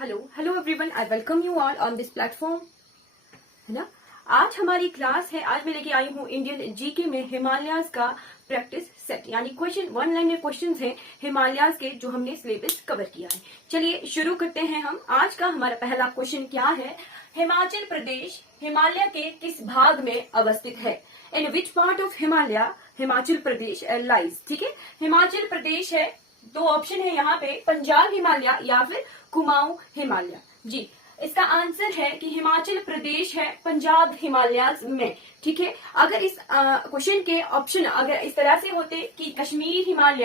Hello everyone, I welcome you all on this platform. है ना, आज हमारी क्लास है। आज मैं लेके आई हूँ इंडियन जीके में हिमालयाज का प्रैक्टिस सेट, यानी क्वेश्चन वन लाइनर क्वेश्चंस हैं हिमालयाज के जो हमने सिलेबस कवर किया है। चलिए शुरू करते हैं हम। आज का हमारा पहला क्वेश्चन क्या है? हिमाचल प्रदेश हिमालय के किस भाग में अवस्थित है? In which part of Himachal Pradesh lies. ठीक है, हिमाचल प्रदेश है, दो ऑप्शन है यहाँ पे, पंजाब हिमालय या फिर कुमाऊं हिमालय। जी, इसका आंसर है कि हिमाचल प्रदेश है पंजाब हिमालयाज में। ठीक है, अगर इस क्वेश्चन के ऑप्शन अगर इस तरह से होते कि कश्मीर हिमालय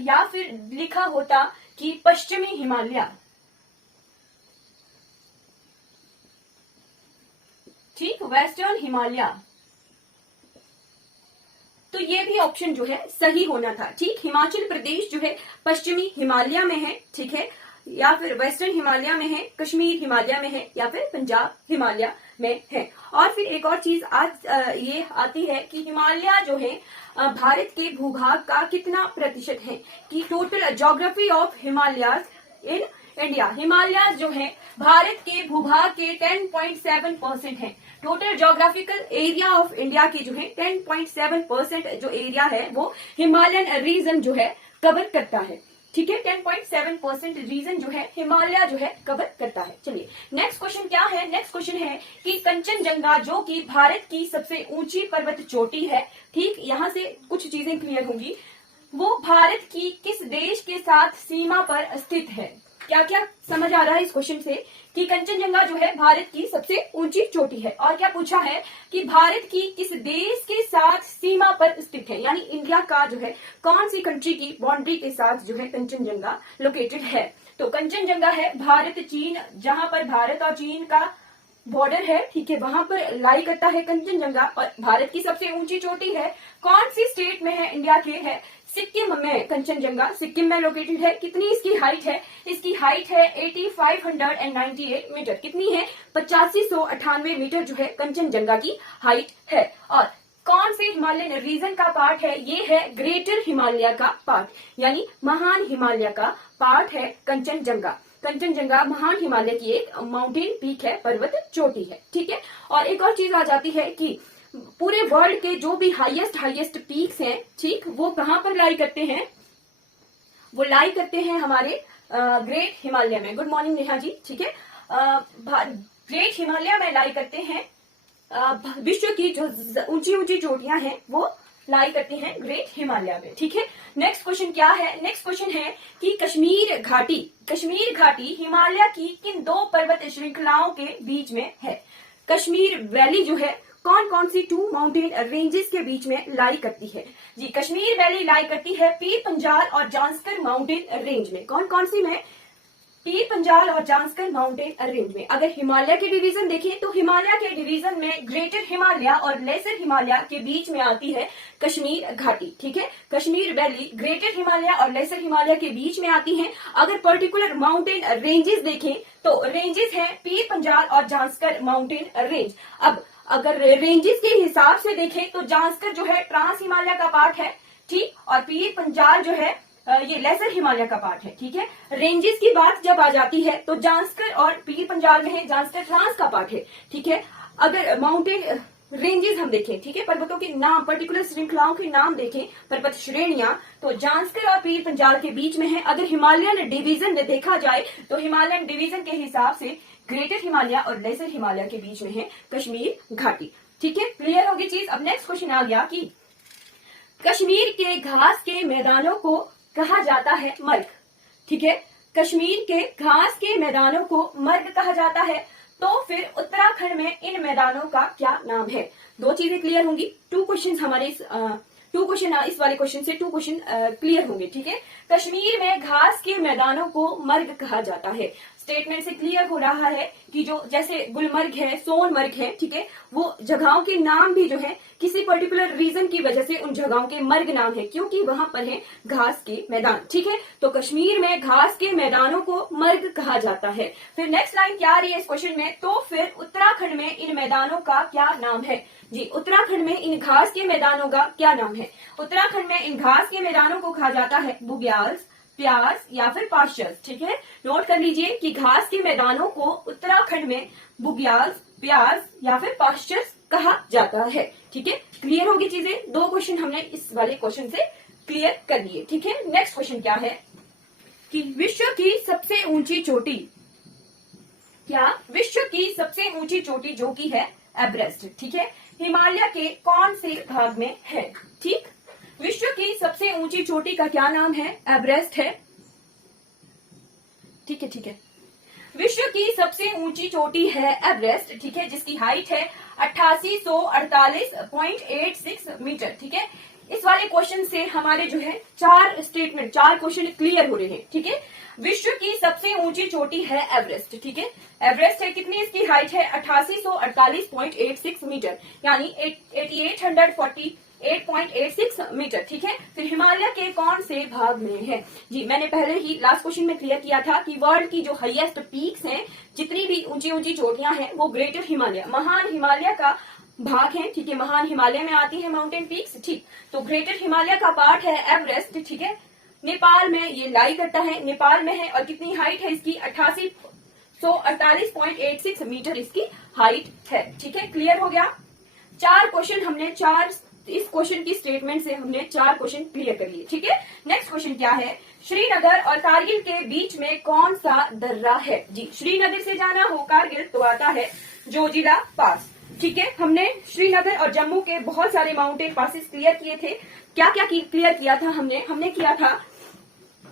या फिर लिखा होता कि पश्चिमी हिमालय, ठीक, वेस्टर्न हिमालय, तो ये भी ऑप्शन जो है सही होना था। ठीक, हिमाचल प्रदेश जो है पश्चिमी हिमालय में है, ठीक है, या फिर वेस्टर्न हिमालय में है, कश्मीर हिमालय में है, या फिर पंजाब हिमालय में है। और फिर एक और चीज आज ये आती है कि हिमालय जो है भारत के भूभाग का कितना प्रतिशत है, कि total geography of Himalayas in India. Himalaya जो है भारत के भूभाग के 10.7% है। Total geographical area of India की जो है 10.7% जो एरिया है वो हिमालयन रीजन जो है कवर करता है। ठीक है, 10.7% रीजन जो है हिमालय जो है कवर करता है। चलिए नेक्स्ट क्वेश्चन क्या है? नेक्स्ट क्वेश्चन है कि कंचनजंगा जो कि भारत की सबसे ऊंची पर्वत चोटी है, ठीक, यहाँ से कुछ चीजें क्लियर होंगी, वो भारत की किस देश के साथ सीमा पर स्थित है? क्या क्या समझ आ रहा है इस क्वेश्चन से कि कंचनजंगा जो है भारत की सबसे ऊंची चोटी है, और क्या पूछा है कि भारत की किस देश के साथ सीमा पर स्थित है, यानी इंडिया का जो है कौन सी कंट्री की बाउंड्री के साथ जो है कंचनजंगा लोकेटेड है। तो कंचनजंगा है भारत चीन, जहां पर भारत और चीन का बॉर्डर है, ठीक है, वहां पर लाई करता है कंचनजंगा, और भारत की सबसे ऊंची चोटी है। कौन सी स्टेट में है? इंडिया के है सिक्किम में कंचनजंगा, सिक्किम में लोकेटेड है। कितनी इसकी हाइट है? इसकी हाइट है 8598 मीटर। कितनी है? 8598 मीटर जो है कंचनजंगा की हाइट है। और कौन से हिमालयन रीजन का पार्ट है? ये है ग्रेटर हिमालय का पार्ट, यानी महान हिमालय का पार्ट है कंचनजंगा। कंचनजंगा महान हिमालय की एक माउंटेन पीक है, पर्वत चोटी है। ठीक है, और एक और चीज आ जाती है कि पूरे वर्ल्ड के जो भी हाईएस्ट पीक्स हैं, ठीक, वो कहां पर लाई करते हैं? वो लाई करते हैं हमारे ग्रेट हिमालय में। Good morning Neha ji. ठीक है, ग्रेट हिमालय में लाई करते हैं। विश्व की जो ऊंची चोटियां हैं वो लाई करती हैं ग्रेट हिमालय में। ठीक है, नेक्स्ट क्वेश्चन क्या है? नेक्स्ट क्वेश्चन है कि कश्मीर घाटी हिमालय की किन दो पर्वत श्रृंखलाओं के बीच में है? कश्मीर वैली जो है कौन कौन सी टू माउंटेन रेंजेस के बीच में लाई करती है? जी, कश्मीर वैली लाई करती है पीर पंजाल और जांस्कर माउंटेन रेंज में। कौन कौन सी में? पीर पंजाल और जांस्कर माउंटेन रेंज में। अगर हिमालय के डिवीजन देखें तो हिमालय के डिवीजन में ग्रेटर हिमालय और लेसर हिमालय के बीच में आती है कश्मीर घाटी। ठीक है, कश्मीर वैली ग्रेटर हिमालय और लेसर हिमालय के बीच में आती है। अगर पर्टिकुलर माउंटेन रेंजेस देखें तो रेंजेस है पीर पंजाल और जांस्कर माउंटेन रेंज। अब अगर रेंजेस के हिसाब से देखें तो जांस्कर जो है ट्रांस हिमालय का पार्ट है, ठीक, और पीर पंजाल जो है ये लेसर हिमालय का पार्ट है। ठीक है, रेंजेस की बात जब आ जाती है तो जांस्कर और पीर पंजाल में है, जांस्कर ट्रांस का पार्ट है। ठीक है, अगर माउंटेन रेंजेस हम देखें, ठीक है, पर्वतों के नाम, पर्टिकुलर श्रृंखलाओं के नाम देखें, पर्वत श्रेणियां, तो जांस्कर और पीर पंजाल के बीच में है। अगर हिमालयन डिवीजन में देखा जाए तो हिमालयन डिवीजन के हिसाब से ग्रेटर हिमालय और लेसर हिमालय के बीच में है कश्मीर घाटी। ठीक है, क्लियर होगी चीज। अब नेक्स्ट क्वेश्चन आ गया कि कश्मीर के घास के मैदानों को कहा जाता है मर्ग। ठीक है, कश्मीर के घास के मैदानों को मर्ग कहा जाता है, तो फिर उत्तराखंड में इन मैदानों का क्या नाम है? दो चीजें क्लियर होंगी। टू क्वेश्चन हमारे इस वाले क्वेश्चन से टू क्वेश्चन क्लियर होंगे। ठीक है, कश्मीर में घास के मैदानों को मर्ग कहा जाता है। स्टेटमेंट से क्लियर हो रहा है कि जो जैसे गुलमर्ग है, सोनमर्ग है, ठीक है, वो जगहों के नाम भी जो है किसी पर्टिकुलर रीजन की वजह से उन जगहों के मर्ग नाम है, क्योंकि वहां पर है घास के मैदान। ठीक है, तो कश्मीर में घास के मैदानों को मर्ग कहा जाता है। फिर नेक्स्ट लाइन क्या आ रही है इस क्वेश्चन में, तो फिर उत्तराखंड में इन मैदानों का क्या नाम है। जी, उत्तराखंड में इन घास के मैदानों का क्या नाम है। उत्तराखंड में इन घास के मैदानों को कहा जाता है बुग्याल्स, प्यास या फिर पास्चर्स। ठीक है, नोट कर लीजिए कि घास के मैदानों को उत्तराखंड में बुग्याल्स, प्यास या फिर पास्चर्स कहा जाता है। ठीक है, क्लियर होगी चीजें। 2 क्वेश्चन हमने इस वाले क्वेश्चन से क्लियर कर लिए। ठीक है, नेक्स्ट क्वेश्चन क्या है कि विश्व की सबसे ऊंची चोटी, क्या विश्व की सबसे ऊंची चोटी जो कि है एवरेस्ट, ठीक है, हिमालय के कौन से भाग में है। ठीक, विश्व की सबसे ऊंची चोटी का क्या नाम है, एवरेस्ट है। ठीक है, ठीक है, विश्व की सबसे ऊंची चोटी है एवरेस्ट। ठीक है, जिसकी हाइट है 8848.86 मीटर। ठीक है, इस वाले क्वेश्चन से हमारे जो है 4 स्टेटमेंट, 4 क्वेश्चन क्लियर हो रहे हैं। ठीक है, विश्व की सबसे ऊंची चोटी है एवरेस्ट। ठीक है, एवरेस्ट है, कितनी इसकी हाइट है 8848.86 मीटर, यानी 8848.86 मीटर। ठीक है, फिर हिमालय के कौन से भाग में है। जी, मैंने पहले ही लास्ट क्वेश्चन में क्लियर किया था कि वर्ल्ड की जो हाईएस्ट पीक्स हैं, जितनी भी ऊंची ऊंची चोटियां हैं, वो ग्रेटर हिमालय, महान हिमालय का भाग है। ठीक है, महान हिमालय में आती है माउंटेन पीक्स। ठीक, तो ग्रेटर हिमालय का पार्ट है एवरेस्ट। ठीक है, नेपाल में ये लाई करता है, नेपाल में है, और कितनी हाइट है इसकी 8848.86 मीटर इसकी हाइट है। ठीक है, क्लियर हो गया। 4 क्वेश्चन हमने, 4 इस क्वेश्चन की स्टेटमेंट से हमने 4 क्वेश्चन क्लियर कर लिए। ठीक है, नेक्स्ट क्वेश्चन क्या है, श्रीनगर और कारगिल के बीच में कौन सा दर्रा है। जी, श्रीनगर से जाना हो कारगिल तो आता है जोजिला पास। ठीक है, हमने श्रीनगर और जम्मू के बहुत सारे माउंटेन पासेस क्लियर किए थे। क्या क्या क्लियर किया था हमने किया था,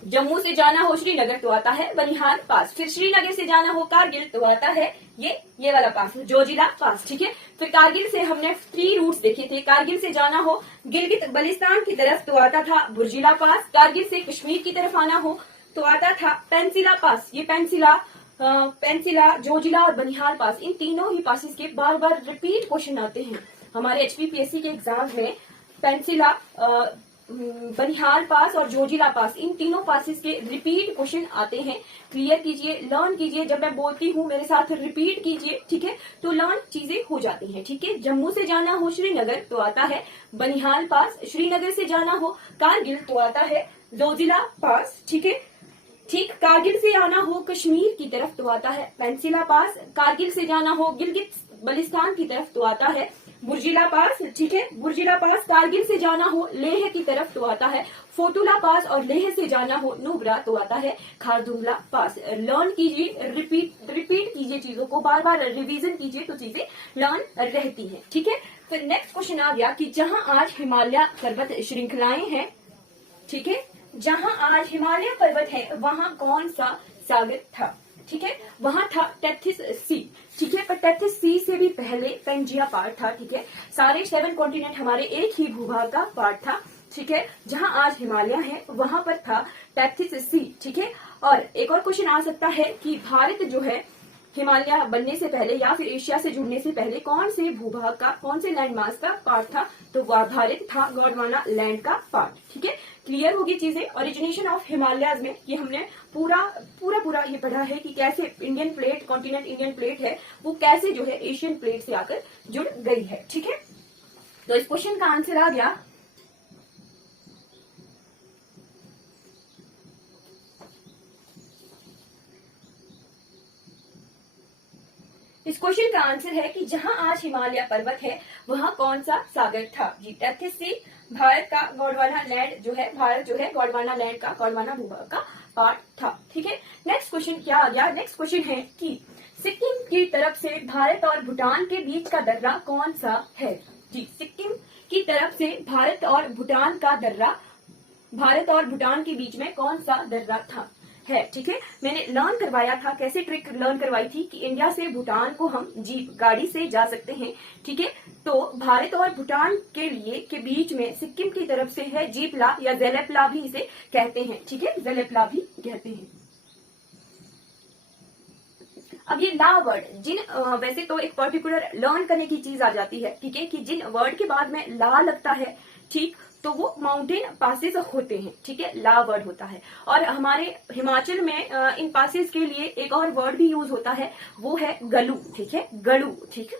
जम्मू से जाना हो श्रीनगर तो आता है बनिहाल पास, फिर श्रीनगर से जाना हो कारगिल तो आता है ये वाला पास, जोजिला पास। ठीक है, फिर कारगिल से हमने 3 रूट्स देखे थे। कारगिल से जाना हो गिलगित बल्तिस्तान की तरफ तो आता था बुर्जिला पास, कारगिल से कश्मीर की तरफ आना हो तो आता था पेंसिला पास। ये पेंसिला, जोजिला और बनिहाल पास, इन तीनों ही पासेस के बार बार रिपीट क्वेश्चन आते हैं हमारे HPPSC के एग्जाम में। पेंसिला, बनिहाल पास और जोजिला पास, इन तीनों पासेस के रिपीट क्वेश्चन आते हैं। क्लियर कीजिए, लर्न कीजिए, जब मैं बोलती हूँ मेरे साथ रिपीट कीजिए। ठीक है, तो लर्न चीजें हो जाती हैं। ठीक है, जम्मू से जाना हो श्रीनगर तो आता है बनिहाल पास, श्रीनगर से जाना हो कारगिल तो आता है जोजिला पास। ठीक है, ठीक, कारगिल से आना हो कश्मीर की तरफ तो आता है पेंसिला पास, कारगिल से जाना हो गिलगित बल्तिस्तान की तरफ तो आता है बुर्जिला पास। ठीक है, बुर्जिला पास, कारगिल से जाना हो लेह की तरफ तो आता है फोटुला पास, और लेह से जाना हो नुब्रा तो आता है खारदुंगला पास। लर्न कीजिए, रिपीट कीजिए, चीजों को बार बार रिवीजन कीजिए तो चीजें लर्न रहती हैं। ठीक है, फिर नेक्स्ट क्वेश्चन आ गया कि जहां आज हिमालय पर्वत श्रृंखलाएं हैं, ठीक है, जहां आज हिमालय पर्वत है वहां कौन सा सागर था। ठीक है, वहां था टेथिस सी। ठीक है, पर टेथिस सी से भी पहले पेंजिया पार्ट था। ठीक है, सारे 7 कॉन्टिनेंट हमारे एक ही भूभाग का पार्ट था। ठीक है, जहां आज हिमालय है वहां पर था टेथिस सी। ठीक है, और एक और क्वेश्चन आ सकता है कि भारत जो है हिमालय बनने से पहले या फिर एशिया से जुड़ने से पहले कौन से भूभाग का, कौन से लैंड मास का पार्ट था, तो वह भारत था गोंडवाना लैंड का पार्ट। ठीक है, क्लियर होगी चीजें। ओरिजिनेशन ऑफ हिमालयाज में ये हमने पूरा ये पढ़ा है कि कैसे Indian plate, continent Indian plate है, वो कैसे जो है एशियन प्लेट से आकर जुड़ गई है। ठीक है, तो इस क्वेश्चन का आंसर आ गया इस क्वेश्चन का आंसर है कि जहां आज हिमालय पर्वत है वहां कौन सा सागर था। जी, टेथिस सी भारत का गोंडवाना लैंड जो है, भारत जो है गोंडवाना लैंड का, गोंडवाना भूभाग का पार्ट था। ठीक है, नेक्स्ट क्वेश्चन क्या आ गया, नेक्स्ट क्वेश्चन है कि सिक्किम की तरफ से भारत और भूटान के बीच का दर्रा कौन सा है। जी, सिक्किम की तरफ से भारत और भूटान का दर्रा, भारत और भूटान के बीच में कौन सा दर्रा था है। ठीक है, मैंने लर्न करवाया था, कैसे ट्रिक लर्न करवाई थी कि इंडिया से भूटान को हम जीप गाड़ी से जा सकते हैं। ठीक है, तो भारत और भूटान के बीच में सिक्किम की तरफ से है जीपला या जेलेपला भी इसे कहते हैं। ठीक है, जेलेपला भी कहते हैं। अब ये ला वर्ड जिन वैसे तो एक पर्टिकुलर लर्न करने की चीज आ जाती है, ठीक है, कि जिन वर्ड के बाद में ला लगता है, ठीक, तो वो माउंटेन पासेस होते हैं, ठीक है, ला वर्ड होता है। और हमारे हिमाचल में इन पासेस के लिए एक और वर्ड भी यूज होता है, वो है गलू, ठीक है, गलू, ठीक है,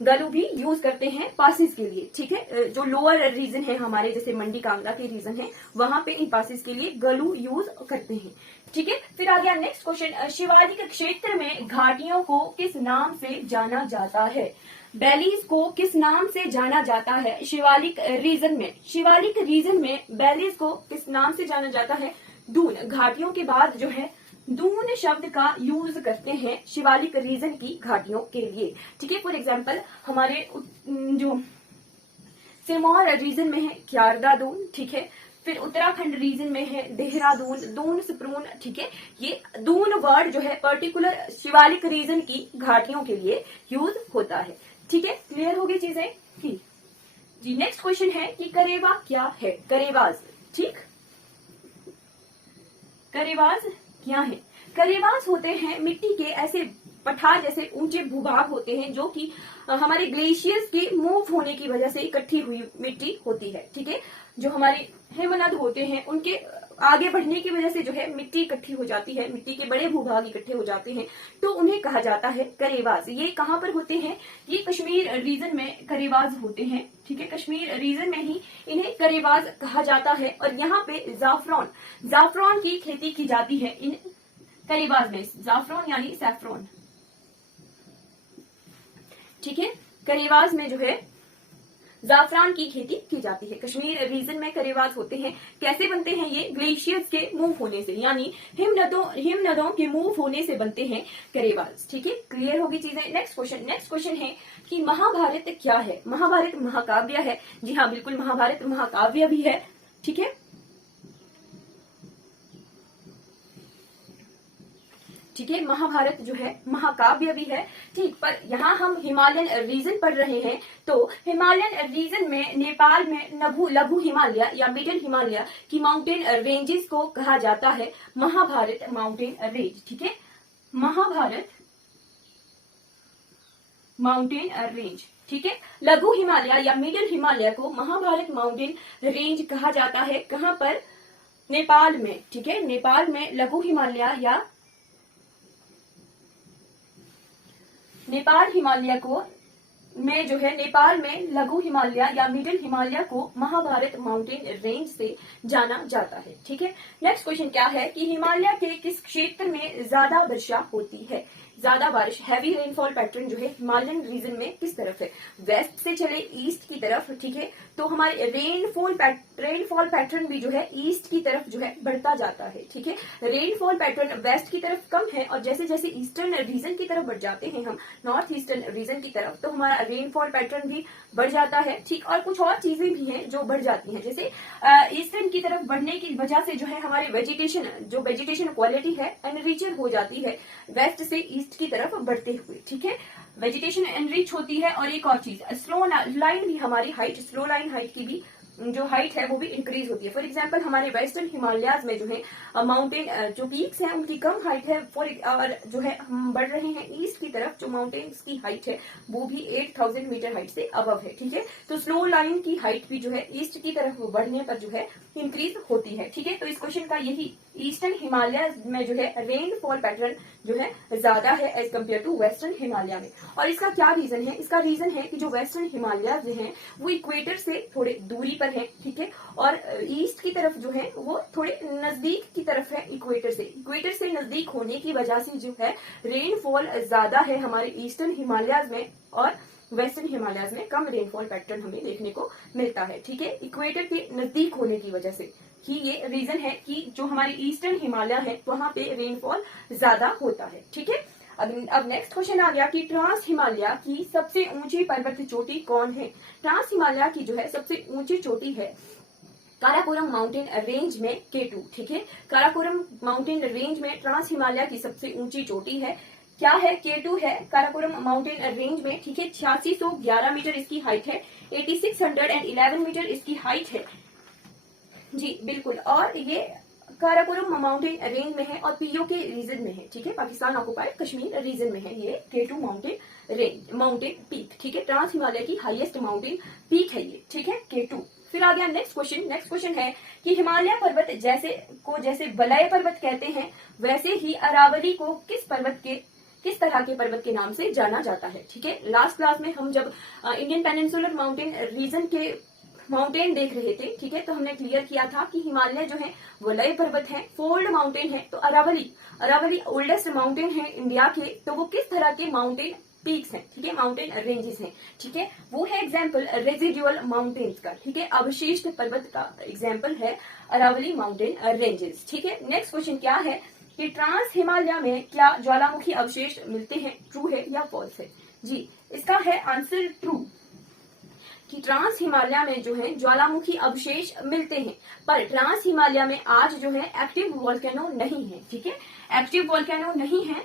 गलू भी यूज करते हैं पासिस के लिए, ठीक है। जो लोअर रीजन है हमारे, जैसे मंडी कांगड़ा के रीजन है, वहां पे इन पासिस के लिए गलू यूज करते हैं, ठीक है। फिर आ गया नेक्स्ट क्वेश्चन, शिवालिक क्षेत्र में घाटियों को किस नाम से जाना जाता है? वैलीज को किस नाम से जाना जाता है शिवालिक रीजन में? शिवालिक रीजन में वैलीज को किस नाम से जाना जाता है? दून, घाटियों के बाद जो है दून शब्द का यूज करते हैं शिवालिक रीजन की घाटियों के लिए, ठीक है। फॉर एग्जाम्पल हमारे जो सिरमौर रीजन में है क्यारदा दून, ठीक है। फिर उत्तराखंड रीजन में है देहरादून, दून सप्रून, ठीक है। ये दून वर्ड जो है पर्टिकुलर शिवालिक रीजन की घाटियों के लिए यूज होता है, ठीक है। क्लियर होगी चीजें जी। नेक्स्ट क्वेश्चन है कि करेवा क्या है? करेवाज, ठीक, करेवाज क्या है? करेवास होते हैं मिट्टी के ऐसे पठार जैसे ऊंचे भूभाग होते हैं जो कि हमारे ग्लेशियर्स के मूव होने की वजह से इकट्ठी हुई मिट्टी होती है, ठीक है। जो हमारे हिमनद होते हैं उनके आगे बढ़ने की वजह से जो है मिट्टी इकट्ठी हो जाती है, मिट्टी के बड़े भूभाग इकट्ठे हो जाते हैं, तो उन्हें कहा जाता है करेवास। ये कहाँ पर होते हैं? ये कश्मीर रीजन में करेवास होते हैं, ठीक है। कश्मीर रीजन में ही इन्हें करेवास कहा जाता है। और यहाँ पे जाफरान की खेती की जाती है इन करेवास में, जाफरान यानी सैफरॉन, ठीक है। करेवास में जो है जाफरान की खेती की जाती है। कश्मीर रीजन में करेवास होते हैं। कैसे बनते हैं ये? ग्लेशियर्स के मूव होने से, यानी हिमनदों के मूव होने से बनते हैं करेवास, ठीक है। क्लियर होगी चीजें। नेक्स्ट क्वेश्चन है कि महाभारत क्या है? महाभारत महाकाव्य है। जी हाँ, बिल्कुल, महाभारत महाकाव्य भी है, ठीक है, ठीक है। महाभारत जो है महाकाव्य भी है, ठीक। पर यहाँ हम हिमालयन रीजन पढ़ रहे हैं, तो हिमालयन रीजन में नेपाल में लघु हिमालय या मिडिल हिमालय की माउंटेन रेंजेस को कहा जाता है महाभारत माउंटेन रेंज, ठीक है। महाभारत माउंटेन रेंज, ठीक है। लघु हिमालय या मिडिल हिमालय को महाभारत माउंटेन रेंज कहा जाता है। कहाँ पर? नेपाल में, ठीक है। नेपाल में लघु हिमालय या नेपाल हिमालय को में जो है नेपाल में लघु हिमालय या मिडिल हिमालय को महाभारत माउंटेन रेंज से जाना जाता है, ठीक है। नेक्स्ट क्वेश्चन क्या है कि हिमालय के किस क्षेत्र में ज्यादा वर्षा होती है? ज्यादा बारिश, हैवी रेनफॉल पैटर्न जो है हिमालयन रीजन में किस तरफ है? वेस्ट से चले ईस्ट की तरफ, ठीक है। तो हमारे रेनफॉल पैटर्न भी जो है ईस्ट की तरफ जो है बढ़ता जाता है, ठीक है। रेनफॉल पैटर्न वेस्ट की तरफ कम है और जैसे जैसे ईस्टर्न रीजन की तरफ बढ़ जाते हैं हम, नॉर्थ ईस्टर्न रीजन की तरफ, तो हमारा रेनफॉल पैटर्न भी बढ़ जाता है, ठीक। और कुछ और चीजें भी हैं जो बढ़ जाती हैं, जैसे ईस्टर्न की तरफ बढ़ने की वजह से जो है हमारे वेजिटेशन क्वालिटी है एनरिचर हो जाती है वेस्ट से ईस्ट की तरफ बढ़ते हुए, ठीक है। वेजिटेशन एनरिच होती है। और एक और चीज, स्लो लाइन भी हमारी हाइट, स्लो लाइन हाइट की भी जो हाइट है वो भी इंक्रीज होती है। फॉर एग्जांपल हमारे वेस्टर्न हिमालयाज में जो है माउंटेन जो पीक्स हैं उनकी कम हाइट है, और जो है हम बढ़ रहे हैं ईस्ट की तरफ, जो माउंटेन्स की हाइट है वो भी 8000 मीटर हाइट से अबव है, ठीक है। तो स्लो लाइन की हाइट भी जो है ईस्ट की तरफ बढ़ने पर जो है इंक्रीज होती है, ठीक है। तो इस क्वेश्चन का यही, ईस्टर्न हिमालय में जो है रेनफॉल पैटर्न जो है ज्यादा है as compared to western Himalaya में। और इसका क्या रीजन है? इसका रीजन है कि जो वेस्टर्न हिमालय जो है वो इक्वेटर से थोड़े दूरी पर है, ठीक है। और ईस्ट की तरफ जो है वो थोड़े नजदीक की तरफ है इक्वेटर से नजदीक होने की वजह से जो है रेनफॉल ज्यादा है हमारे ईस्टर्न हिमालयाज में, और वेस्टर्न हिमालयाज में कम रेनफॉल पैटर्न हमें देखने को मिलता है, ठीक है। इक्वेटर के नजदीक होने की वजह से ही ये रीजन है कि जो हमारे ईस्टर्न हिमालय है वहां पे रेनफॉल ज्यादा होता है, ठीक है। अब नेक्स्ट क्वेश्चन आ गया कि ट्रांस हिमालय की सबसे ऊंची पर्वत चोटी कौन है? ट्रांस हिमालय की जो है सबसे ऊंची चोटी है काराकोरम माउंटेन रेंज में K2, ठीक है। काराकोरम माउंटेन रेंज में ट्रांस हिमालय की सबसे ऊंची चोटी है, क्या है? K2 है काराकोरम माउंटेन रेंज में, ठीक है। 8611 मीटर इसकी हाइट है, 8611 मीटर इसकी हाइट है जी, बिल्कुल। और ये काराकोरम माउंटेन रेंज में है और पीओके रीजन में है, ठीक है, पाकिस्तान ऑक्युपाइड कश्मीर रीजन में है ये K2 माउंटेन पीक, ठीक है, ट्रांस हिमालय की हाईएस्ट माउंटेन पीक है ये, ठीक है, K2। फिर आ गया नेक्स्ट क्वेश्चन है कि हिमालय पर्वत जैसे वलय पर्वत कहते हैं, वैसे ही अरावली को किस तरह के पर्वत के नाम से जाना जाता है, ठीक है। लास्ट क्लास में हम जब इंडियन पेनिनसुलर माउंटेन रीजन के माउंटेन देख रहे थे, ठीक है, तो हमने क्लियर किया था कि हिमालय जो है वलय पर्वत है, फोल्ड माउंटेन है, तो अरावली ओल्डेस्ट माउंटेन है इंडिया के, तो वो किस तरह के माउंटेन पीक्स हैं, ठीक है, माउंटेन रेंजेस हैं, ठीक है, वो है एग्जाम्पल रेजिडुअल माउंटेन्स का, ठीक है, अवशिष्ट पर्वत का एग्जाम्पल है अरावली माउंटेन रेंजेस, ठीक है। नेक्स्ट क्वेश्चन क्या है कि ट्रांस हिमालय में क्या ज्वालामुखी अवशेष मिलते हैं, ट्रू है या फॉल्स है? जी, इसका है आंसर ट्रू कि ट्रांस हिमालय में जो है ज्वालामुखी अवशेष मिलते हैं, पर ट्रांस हिमालय में आज जो है एक्टिव वोल्केनो नहीं है, ठीक है, एक्टिव वोल्केनो नहीं है,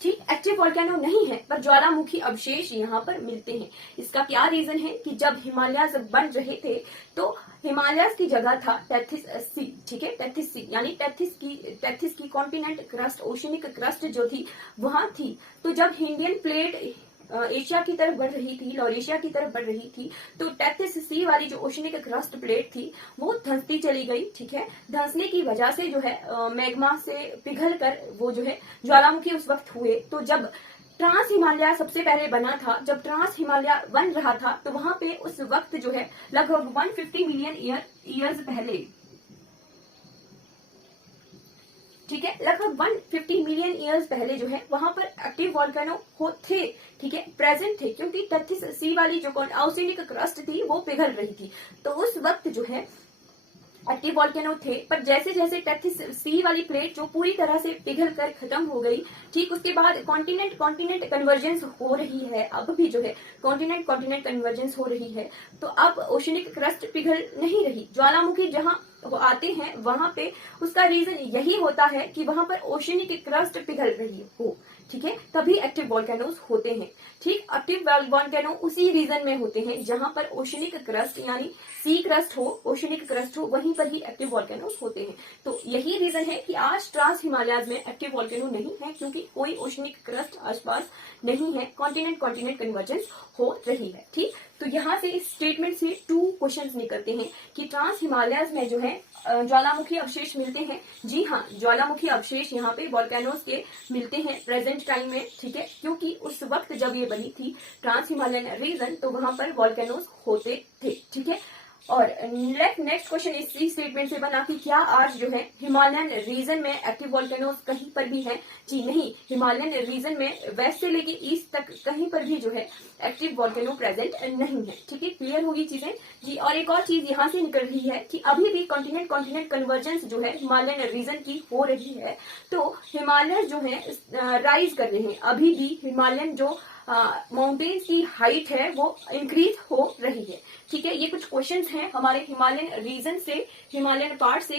ठीक, एक्टिव वोल्केनो नहीं है, पर ज्वालामुखी अवशेष यहाँ पर मिलते हैं। इसका क्या रीजन है कि जब हिमालय बन रहे थे तो हिमालय की जगह था टेथिस सी, ठीक है, टेथिस सी यानी टेथिस की कॉन्टिनेंट क्रस्ट, ओशनिक क्रस्ट जो थी वहां थी। तो जब इंडियन प्लेट एशिया की तरफ बढ़ रही थी, लॉरेशिया की तरफ बढ़ रही थी, तो टेथिस सी वाली जो ओशनिक क्रस्ट प्लेट थी वो धंसती चली गई, ठीक है, धंसने की वजह से जो है मैग्मा से पिघल कर वो जो है ज्वालामुखी उस वक्त हुए। तो जब ट्रांस हिमालय सबसे पहले बना था, जब ट्रांस हिमालय बन रहा था, तो वहां पे उस वक्त जो है लगभग 150 मिलियन ईयर्स पहले, ठीक है, लगभग 150 मिलियन ईयर्स पहले जो है वहां पर एक्टिव वोल्केनो थे, ठीक है, प्रेजेंट थे, क्योंकि टेथिस सी वाली जो ओशनिक क्रस्ट थी वो पिघल रही थी, तो उस वक्त जो है एक्टिव वोल्केनो थे। पर जैसे जैसे टेथिस सी वाली प्लेट जो पूरी तरह से पिघल कर खत्म हो गई, ठीक, उसके बाद कॉन्टिनेंट कन्वर्जेंस हो रही है, अब भी जो है कॉन्टिनेंट कन्वर्जेंस हो रही है, तो अब ओशनिक क्रस्ट पिघल नहीं रही। ज्वालामुखी जहां वो आते हैं वहां पे उसका रीजन यही होता है कि वहां पर ओशनिक क्रस्ट पिघल रही हो, ठीक है, तभी एक्टिव वोल्केनोज होते हैं, ठीक। एक्टिव वोल्केनो उसी रीजन में होते हैं जहां पर ओशनिक क्रस्ट यानी सी क्रस्ट हो, ओशनिक क्रस्ट हो, वहीं पर ही एक्टिव वोल्केनोज होते हैं। तो यही रीजन है कि आज ट्रांस हिमालय में एक्टिव वोल्केनो नहीं है, क्योंकि कोई ओशनिक क्रस्ट आसपास नहीं है, कॉन्टिनेंट कन्वर्जेंस हो रही है, ठीक। तो यहाँ से इस स्टेटमेंट से 2 क्वेश्चंस निकलते हैं कि ट्रांस हिमालयस में जो है ज्वालामुखी अवशेष मिलते हैं। जी हाँ, ज्वालामुखी अवशेष यहाँ पे वोल्केनोज के मिलते हैं प्रेजेंट टाइम में, ठीक है, क्योंकि उस वक्त जब ये बनी थी ट्रांस हिमालयन रीजन, तो वहां पर वोल्केनोज होते थे, ठीक है। और नेक्स्ट क्वेश्चन इसी स्टेटमेंट से बना कि क्या आज जो है हिमालयन रीजन में एक्टिव वोल्केनोज कहीं पर भी है? जी नहीं, हिमालयन रीजन में वेस्ट से लेके ईस्ट तक कहीं पर भी जो है एक्टिव वोल्केनो प्रेजेंट नहीं है, ठीक है, क्लियर होगी चीजें जी। और एक और चीज यहाँ से निकल रही है कि अभी भी कॉन्टिनेंट कन्वर्जेंस जो है हिमालयन रीजन की हो रही है, तो हिमालय जो है राइज कर रहे हैं, अभी भी हिमालयन जो माउंटेन्स की हाइट है वो इंक्रीज हो रही है, ठीक है। ये कुछ क्वेश्चंस हैं हमारे हिमालयन रीजन से, हिमालयन पार्ट से,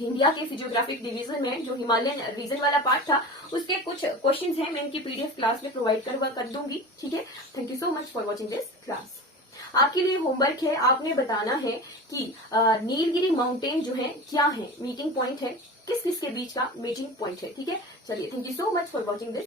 इंडिया के फिजियोग्राफिक डिवीजन में जो हिमालयन रीजन वाला पार्ट था उसके कुछ क्वेश्चंस हैं, मैं इनकी पीडीएफ क्लास में प्रोवाइड कर दूंगी, ठीक है। Thank you so much for watching this class. आपके लिए होमवर्क है, आपने बताना है कि नीलगिरी माउंटेन जो है क्या है, मीटिंग पॉइंट है, किस किस के बीच का मीटिंग पॉइंट है, ठीक है। चलिए, thank you so much for watching this.